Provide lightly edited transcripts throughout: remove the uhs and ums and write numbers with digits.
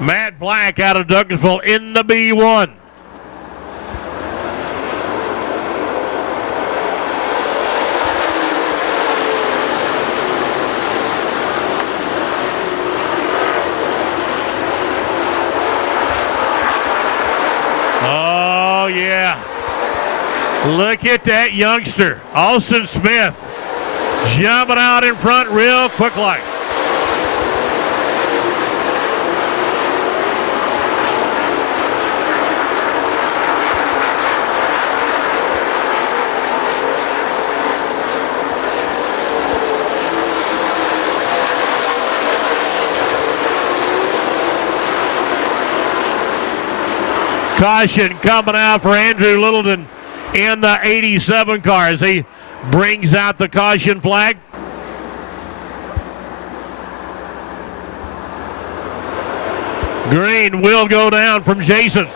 Matt Black out of Douglasville in the B1. Oh, yeah. Look at that youngster, Austin Smith, jumping out in front real quick like. Caution coming out for Andrew Littleton in the 87 car as he brings out the caution flag. Green will go down from Jason.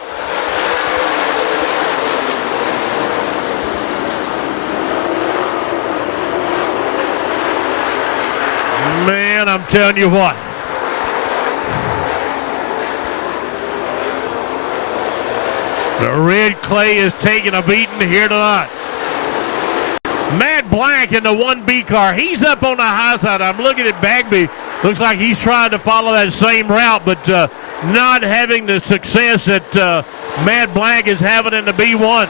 Man, I'm telling you what. The red clay is taking a beating here tonight. Matt Black in the 1B car. He's up on the high side. I'm looking at Bagby. Looks like he's trying to follow that same route, but not having the success that Matt Black is having in the B1.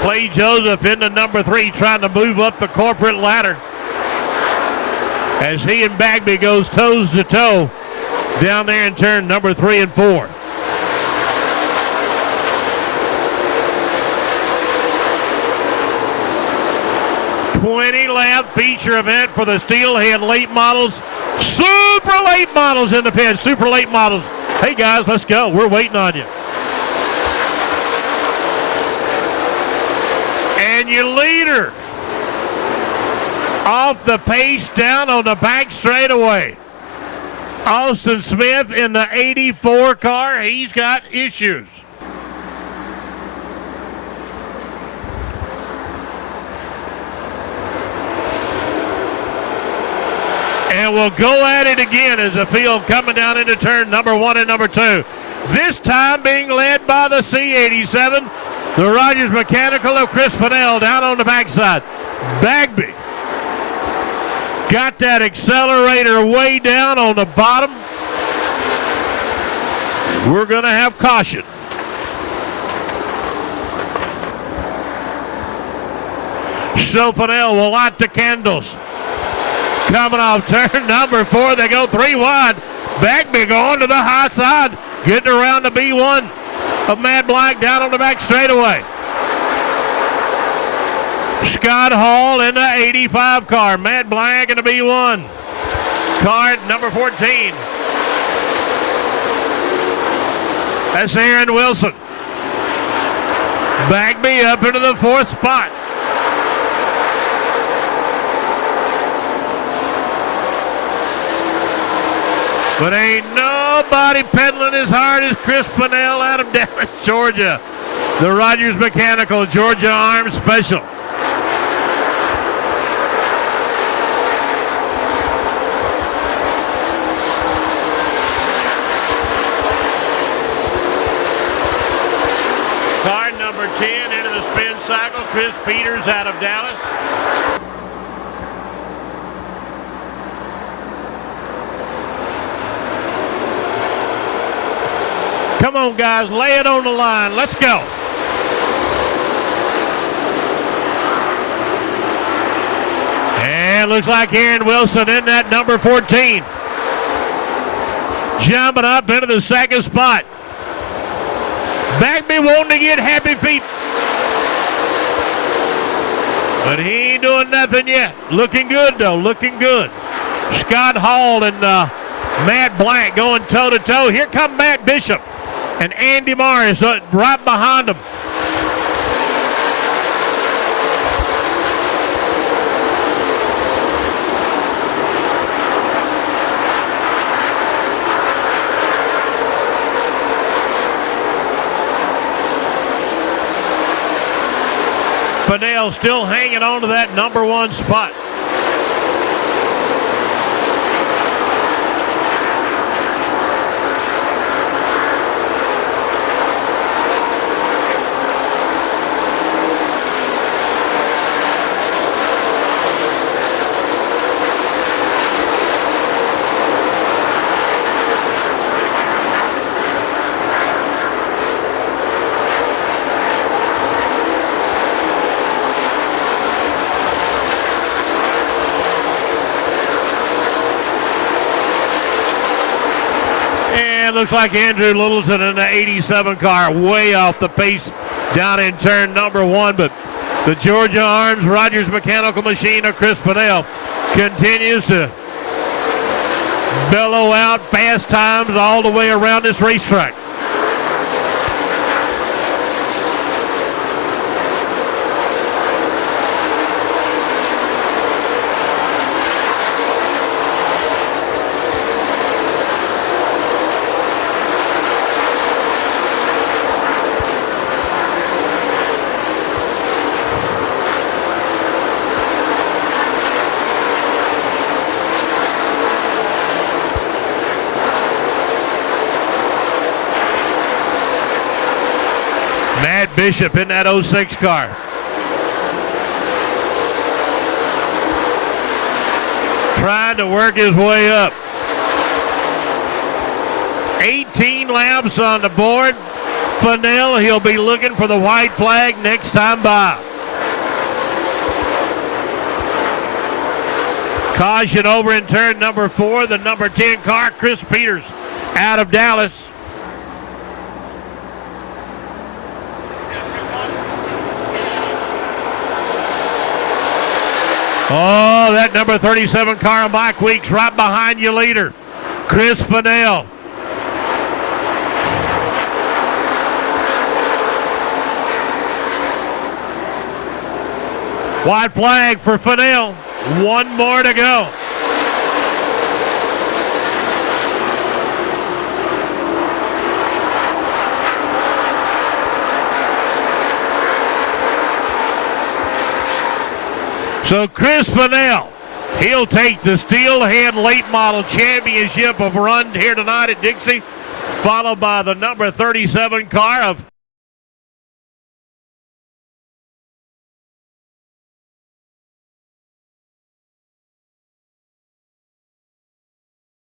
Clay Joseph in the number 3 trying to move up the corporate ladder as he and Bagby goes toes to toe down there in turn number 3 and 4. $20-lap feature event for the Steelhead late models. Super late models in the pen. Super late models. Hey, guys, let's go. We're waiting on you. And your leader off the pace down on the back straightaway. Austin Smith in the 84 car. He's got issues. And we'll go at it again as the field coming down into turn number 1 and number 2. This time being led by the C87, the Rogers Mechanical of Chris Fennell down on the backside. Bagby got that accelerator way down on the bottom. We're going to have caution. So Fennell will light the candles. Coming off turn number 4, they go 3 wide. Bagby going to the high side, getting around the B1 of Matt Black down on the back straightaway. Scott Hall in the 85 car. Matt Black in the B1. Car number 14. That's Aaron Wilson. Bagby up into the 4th spot. But ain't nobody pedaling as hard as Chris Fennell out of Dallas, Georgia. The Rogers Mechanical Georgia Arms Special. Car number 10 into the spin cycle, Chris Peters out of Dallas. Come on, guys, lay it on the line. Let's go. And looks like Aaron Wilson in that number 14. Jumping up into the 2nd spot. Bagby wanting to get happy feet. But he ain't doing nothing yet. Looking good, though, looking good. Scott Hall and Matt Black going toe-to-toe. Here come Matt Bishop. And Andy Morris right behind him. Fennell still hanging on to that number 1 spot. it looks like Andrew Littleton in the 87 car, way off the pace down in turn number 1. But the Georgia Arms Rogers Mechanical Machine of Chris Fennell continues to bellow out fast times all the way around this racetrack. Matt Bishop in that 06 car. Trying to work his way up. 18 laps on the board. Fennell, he'll be looking for the white flag next time by. Caution over in turn number 4, the number 10 car, Chris Peters out of Dallas. Oh, that number 37 car, Mike Weeks, right behind you, leader, Chris Fennell. White flag for Fennell. One more to go. So Chris Fennell, he'll take the Steelhead Late Model Championship of run here tonight at Dixie, followed by the number 37 car of